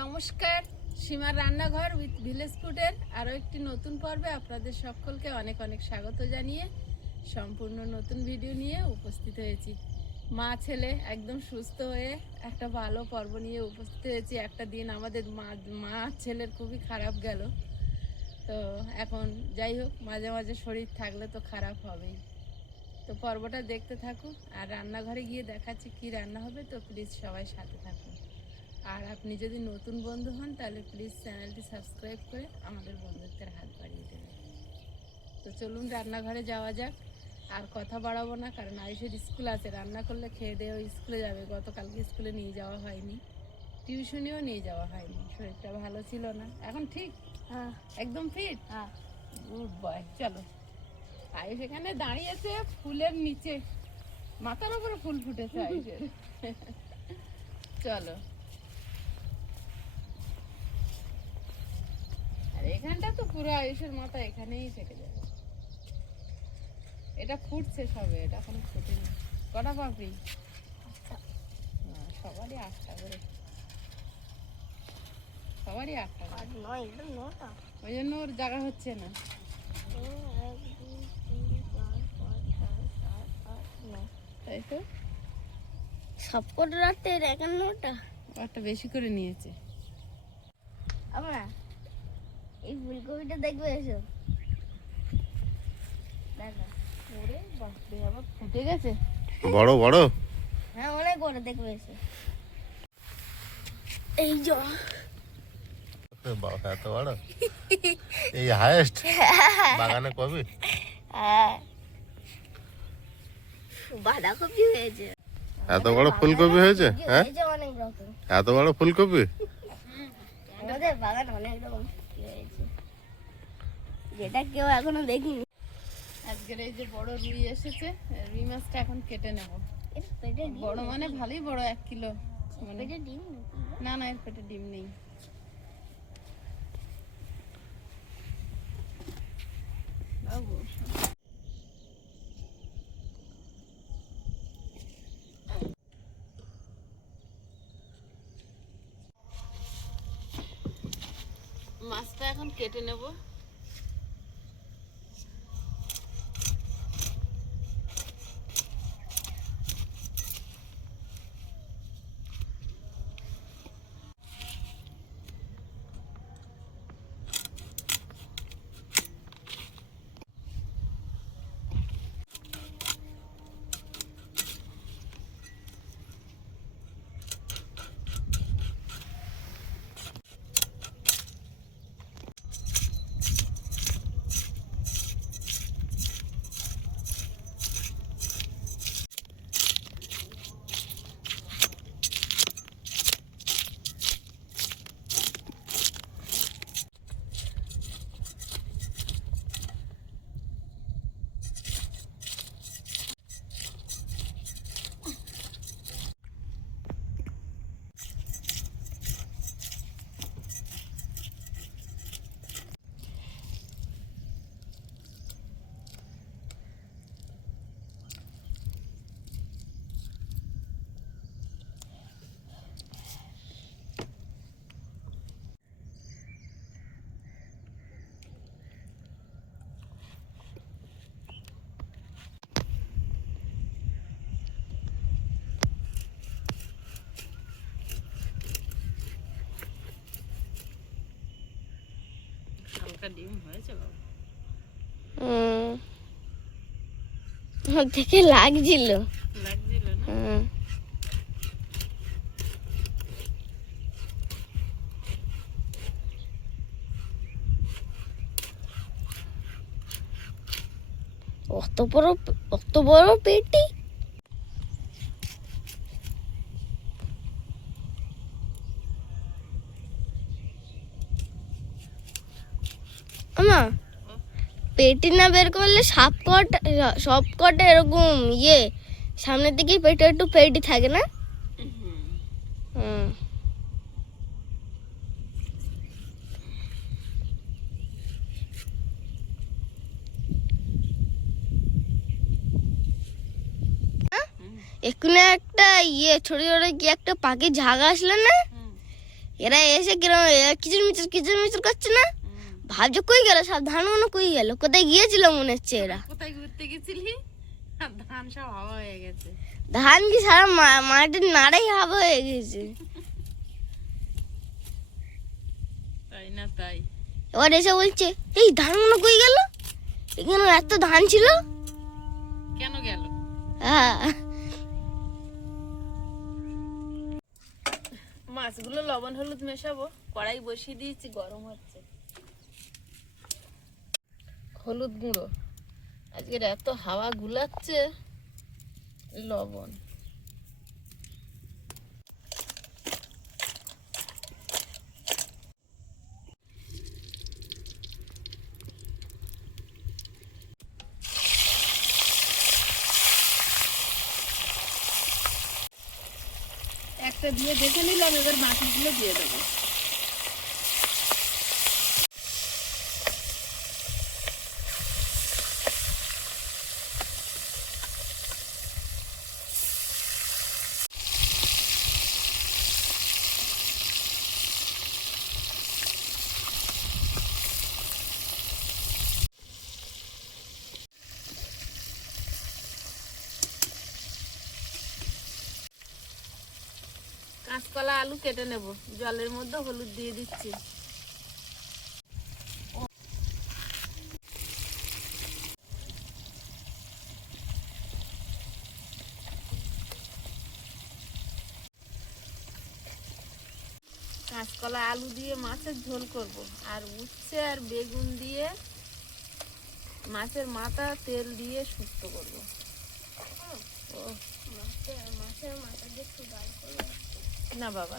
নমস্কার, সীমার রান্নাঘর উইথ ভিলেজ ফুডের আরও একটি নতুন পর্বে আপনাদের সকলকে অনেক অনেক স্বাগত জানিয়ে সম্পূর্ণ নতুন ভিডিও নিয়ে উপস্থিত হয়েছি। মা ছেলে একদম সুস্থ হয়ে একটা ভালো পর্ব নিয়ে উপস্থিত হয়েছি। একটা দিন আমাদের মা ছেলের খুবই খারাপ গেল, তো এখন যাই হোক, মাঝে মাঝে শরীর থাকলে তো খারাপ হবেই। তো পর্বটা দেখতে থাকুন, আর রান্নাঘরে গিয়ে দেখাচ্ছি কি রান্না হবে, তো প্লিজ সবাই সাথে থাকুন। আর আপনি যদি নতুন বন্ধু হন তাহলে প্লিজ চ্যানেলটি সাবস্ক্রাইব করে আমাদের বন্ধুত্বের হাত বাড়িয়ে দেবেন। তো চলুন রান্নাঘরে যাওয়া যাক। আর কথা বাড়াবো না, কারণ আয়ুষের স্কুল আছে, রান্না করলে খেয়ে দিয়ে স্কুলে যাবে। গতকালকে স্কুলে নিয়ে যাওয়া হয়নি, টিউশনিও নিয়ে যাওয়া হয়নি, শরীরটা ভালো ছিল না। এখন ঠিক? হ্যাঁ, একদম ফিট। হ্যাঁ, গুড বয়। চলো, আয়ুষ এখানে দাঁড়িয়েছে ফুলের নিচে, মাথার উপরে ফুল ফুটেছে আয়ুষের। চলো, এখানটা তো পুরো আয়ুষের মাথা এখানেই থেকে যাবে। এটা ফুটছে সবে, এটা এখন ফুটেনি। কটা পাপড়ি? সবারই 8টা করে, সবারই 8টা করে। ওই জন্য ওর জায়গা হচ্ছে না। তাই তো, সব কটা রাতে 51টা একটা বেশি করে নিয়েছে। আমরা এই ফুলকপিটা দেখবে এসো, দেখো। ওরে বাপরে, আবার ফুটে গেছে বড় বড়। হ্যাঁ, অনেক বড়, দেখবে এসো। এই যে এত বড়, এই হাইয়েস্ট বাগানে কবি। হ্যাঁ, বাঁধাকপি হয়েছে। এত বড় ফুলকপি হয়েছে? হ্যাঁ, অনেক রকম। এত বড় ফুলকপি। আমাদের বাগান অনেক রকম হয়েছে, যেটা কেউ এখনো দেখিনি। আজকের এই যে বড় রুই এসেছে, রুই মাছটা এখন কেটে নেব। এর পেটে ডিম বড় মানে ভালোই বড়, 1 কিলো। মানে পেটে ডিম নাকি? না না, এর পেটে ডিম নেই। বাবু, মাছটা এখন কেটে নেব। হালকা ডিম হয়েছে বাবু। থেকে লাগছিল লাগছিল না? অত বড় পেটি। আমা, পেটি না বের করলে সব কটা এরকম সামনের দিকে পেটে একটু পেটি থাকে না? এখানে একটা ছোট ছোট কি একটা পাখির ঝাঁক আসলো না, এরা এসে কিরম কিচুর মিচুর করছে না, ভাবছে কই গেল সব ধান মনে কই গেল, কোথায় গিয়েছিল মনে হচ্ছে এরা। কোথায় ঘুরতে গেছিলি? আর ধান সব হাওয়া হয়ে গেছে। ধান কি সারা মাটির নাড়াই হাওয়া হয়ে গেছে। তাই না তাই? এবার এসে বলছে এই ধান মনে কই গেল, এখানে এত ধান ছিল। কেন গেল? হ্যাঁ, মাছগুলো লবণ হলুদ মেশাবো, কড়াই বসিয়ে দিয়েছি, গরম হচ্ছে। হলুদ গুঁড়ো, আজকের এত হাওয়া গুলাচ্ছে। লবণ, একটা দিয়ে দেখে নিলাম, এবার বাকিগুলো দিয়ে দেবো। কাঁচকলা আলু কেটে নেব, জলের মধ্যে হলুদ দিয়ে দিচ্ছি। কাঁচকলা আলু দিয়ে মাছের ঝোল করব, আর উচ্ছে আর বেগুন দিয়ে মাছের মাথা তেল দিয়ে শুক্তো করব। মাছের মাথা দিয়ে একটু ডাল করবো। না বাবা,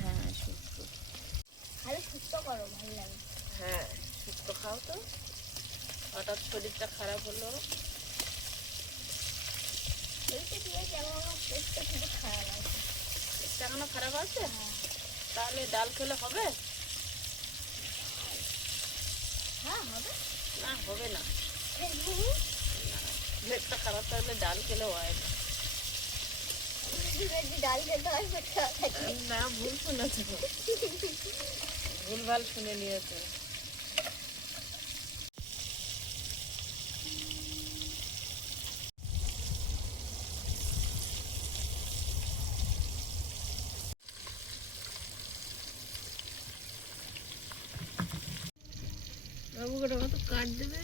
হ্যাঁ শুক্তো, খালি শুক্তো করো, ভালো লাগে। হ্যাঁ শুক্তো খাও তো। হঠাৎ শরীরটা খারাপ হলো। পেটটা এখনো খারাপ আছে? তাহলে ডাল খেলে হবে? হ্যাঁ হবে। না হবে না, পেটটা খারাপ থাকলে ডাল খেলে হয় না। ডাল খেতে হয় পেট খারাপ থাকলে। না, ভুল শুনেছো, ভুলভাল শুনে নিয়েছো। বাবু গোটা মতো কাট দেবে।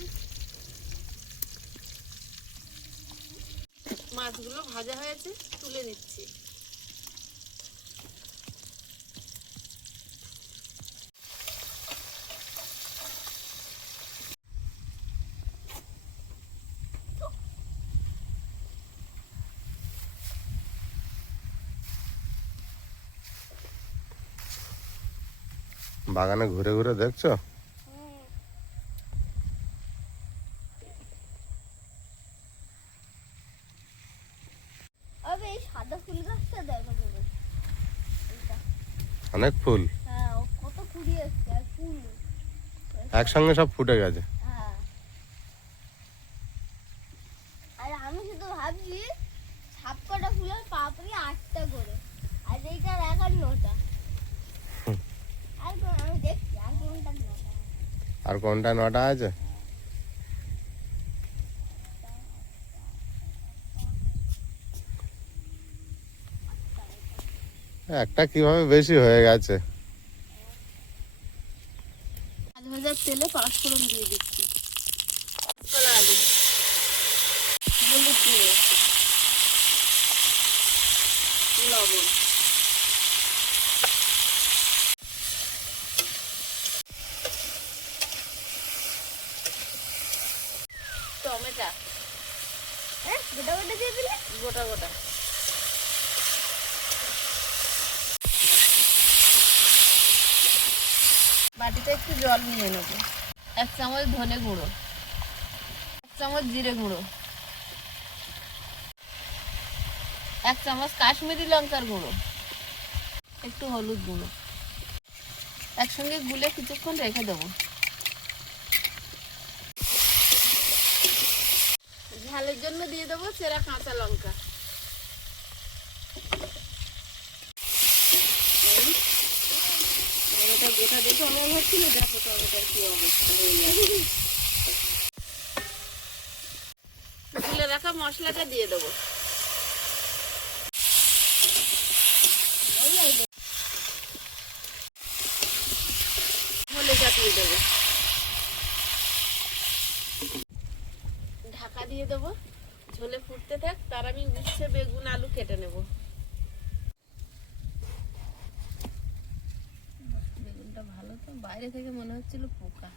মাছগুলো ভাজা হয়েছে, তুলে নিচ্ছি। বাগানে ঘুরে ঘুরে দেখছো? আবে এই সাদা ফুল গাছটা দেখো তুমি, অনেক ফুল হ্যাঁ ও কত কুড়ি এসছে আর ফুল একসঙ্গে সব ফুটে গেছে। হ্যাঁ। আর আমি শুধু ভাবছি সবকটা ফুলের পাপড়ি 8টা করে, আর এইটার 11টা। আর আমি দেখছি আর কোনটা 9টা। আর কোনটা 9টা আছে? একটা কিভাবে বেশি হয়ে গেছে। ভাজার তেলে পাঁচফোড়ন দিয়ে দিচ্ছি, আলু, হলুদ দিয়ে, লবণ, টমেটো গোটা গোটা দিয়ে দিলে গোটা গোটা, বাটিতে একটু জল নিয়ে নেব। 1 চামচ ধনে গুঁড়ো, 1 চামচ জিরে গুঁড়ো, 1 চামচ কাশ্মীরি লঙ্কার গুঁড়ো, একটু হলুদ গুঁড়ো, একসঙ্গে গুলে কিছুক্ষণ রেখে দেবো। ঝালের জন্য দিয়ে দেবো চেরা কাঁচা লঙ্কা। যেটা দেখে অবাক হচ্ছিল, দেখো টমেটোর কি অবস্থা হয়ে যাবে। তুলে রাখা মশলাটা দিয়ে দেবো। হলে চাপিয়ে দেবো, ঢাকা দিয়ে দেবো, ঝোলে ফুটতে থাক। তার আমি উচ্ছে বেগুন আলু কেটে নেব। বেগুনটা ভালো তো, বাইরে থেকে মনে হচ্ছিল পোকা।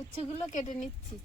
উচ্ছেগুলো কেটে নিচ্ছি।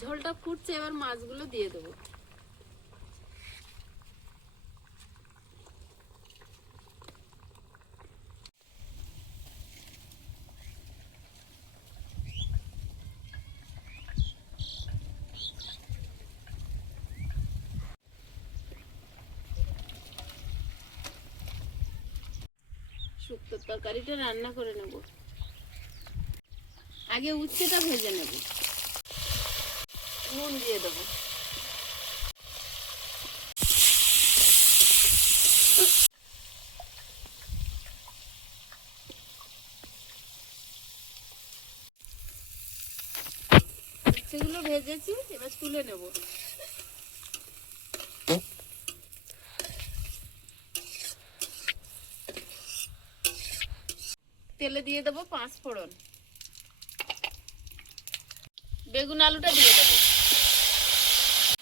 ঝোলটা ফুটছে, এবার মাছগুলো দিয়ে দেবো। শুক্তোর তরকারিটা রান্না করে নেব। আগে উচ্ছেটা ভেজে নেব, নুন দিয়ে দেবো। উচ্ছেগুলো ভেজেছি, এবার তুলে নেব। তেলে দিয়ে দেবো 5 ফোড়ন, বেগুন আলুটা দিয়ে দেবো,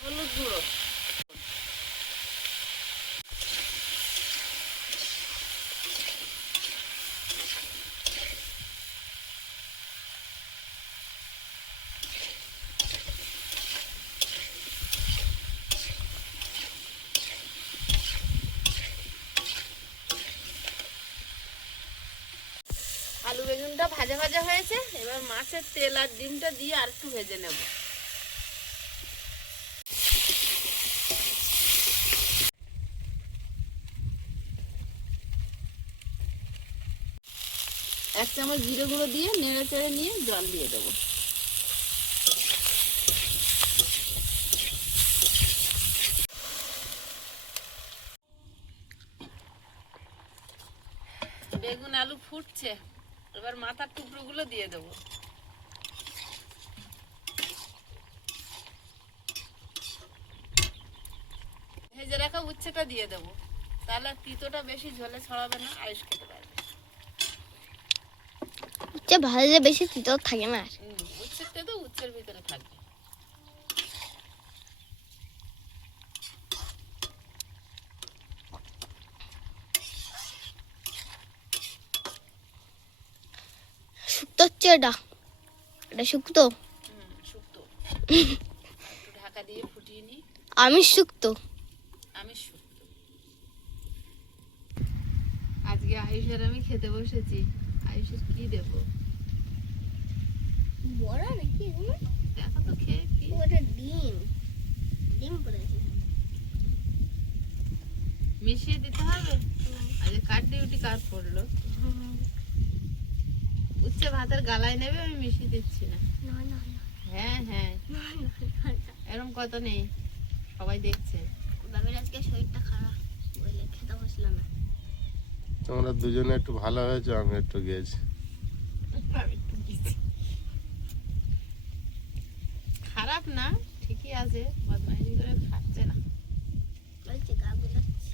হলুদ গুঁড়ো, আলু বেগুনটা ভাজা ভাজা হয়েছে। এবার মাছের তেল আর ডিমটা দিয়ে আর একটু ভেজে নেব। এক চামচ জিরে গুঁড়ো দিয়ে নেড়ে চেড়ে নিয়ে জল দিয়ে দেবো। বেগুন আলু ফুটছে, এবার মাথার টুকরোগুলো দিয়ে দেবো। ভেজে রাখা উচ্ছেটা দিয়ে দেবো, তাহলে তিতোটা বেশি ঝোলে ছড়াবে না, আয়ুষ খেতে পারবে। উচ্ছে ভাজলে বেশি তিতো থাকে না। উচ্ছের তেতো উচ্ছের ভিতরে থাকবে। শুক্তো হচ্ছে এটা, এটা শুক্তো। শুক্তো একটু ঢাকা দিয়ে ফুটিয়ে নি। আমি শুক্তো, আমি শুক্তো। আজকে আয়ুষের আমি খেতে বসেছি। আয়ুষের কি দেবো? বড়া নাকি এগুলো? দেখো তো খেয়ে কি। ওটা ডিম, ডিম পড়েছে। মিশিয়ে দিতে হবে। আজকে কার ডিউটি কার পড়লো? উচ্ছে ভাতের গালায় নেবে, আমি মিশিয়ে দিচ্ছি না। না না হ্যাঁ হ্যাঁ, এরকম কত নেই, সবাই দেখছে। বাবার আজকে শরীরটা খারাপ, বলে খেতে বসলাম না। তোমরা দুজনে একটু ভালো হয়েছে, আমি একটু গিয়েছি। খারাপ না, ঠিকই আছে, বদমাইশি করে খাচ্ছে না। বলছে গা গুলাচ্ছি।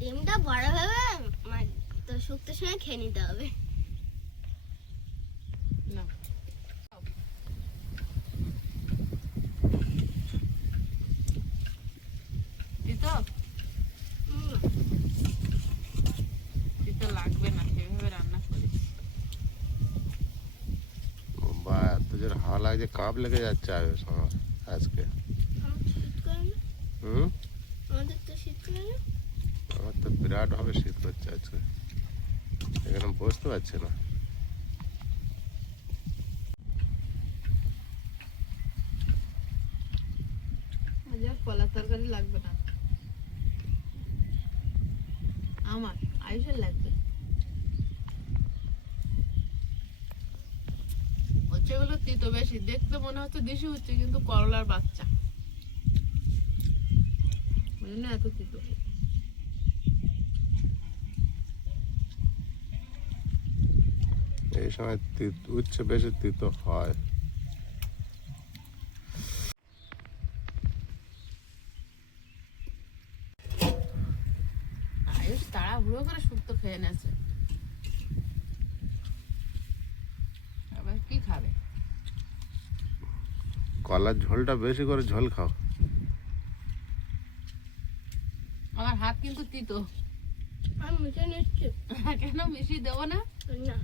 ডিমটা বড় হবে, তোর শুক্তোর সময় খেয়ে নিতে হবে। না তিতো তিতো লাগবে না, সেভাবে রান্না করি। বা এত জোর হাওয়া লাগছে, কাঁপ লেগে যাচ্ছে আজকে। আমার তো শীত করে না, হুম, আমাদের তো শীত করে না। আমার তো বিরাট ভাবে শীত করছে আজকে, এখানে বসতে পারছি না। আজ আর কলার তরকারি লাগবে না, আমার আয়ুষের লাগবে। হচ্ছে গুলো তিতো বেশি, দেখতে মনে হচ্ছে দেশি হচ্ছে কিন্তু করলার বাচ্চা, ওই জন্য এত তিতো। এই সময় উচ্ছে বেশি তিতো হয়। আয়ুষ তাড়াহুড়ো করে শুক্তো খেয়ে নেছে, আবার কি খাবে? কলার ঝোলটা বেশি করে ঝোল খাও। আমার হাত কিন্তু তিতো। আমি মিশে নিচ্ছি কেন মিশিয়ে দেবো না? না।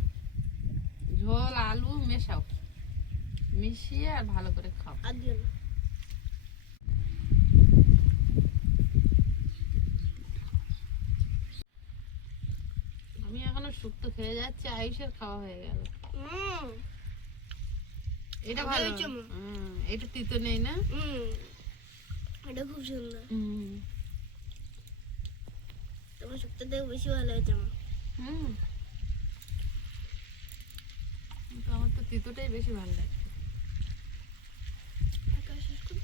ঝোল আলু মেশাও, মিশিয়ে আর ভালো করে খাও। আর দিও না। আমি এখনো শুক্তো খেয়ে যাচ্ছি, আয়ুষের খাওয়া হয়ে গেল। এটা আমি ভালো, হয়েছে মা। এটা তিতো নেই না? এটা খুব সুন্দর। হুম তোমার শুক্তো থেকে বেশি ভালো হয়েছে আমার। হুম, কিন্তু আমার তো তিতোটাই বেশি ভালো লাগে। একা শেষ করি।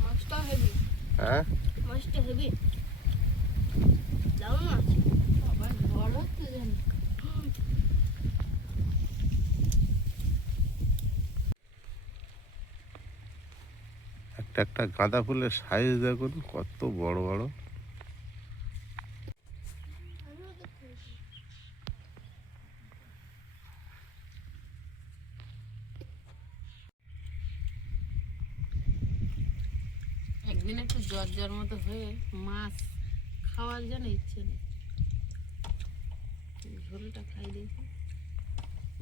মাছটা হেভি। হ্যাঁ, মাছটা হেভি, দারুণ মাছ। আবার ঝড় হচ্ছে যেন। একটা একটা গাঁদা ফুলের সাইজ দেখুন কত বড় বড়। একদিন একটু জ্বর জ্বর মতো হয়ে মাছ খাওয়ার যেন ইচ্ছে নেই, ঝোলটা খাই দিয়েছি।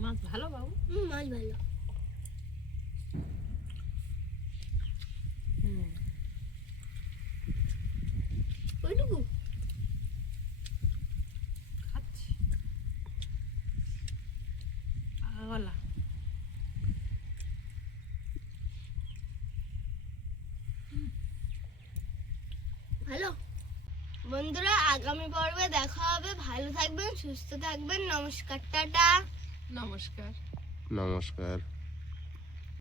মাছ ভালো বাবু? মাছ ভালো। হুম, ওইটুকু খাচ্ছি। আগলা ভালো। বন্ধুরা, আগামী পর্বে দেখা হবে। ভালো থাকবেন, সুস্থ থাকবেন। নমস্কার, টাটা। নমস্কার। নমস্কার।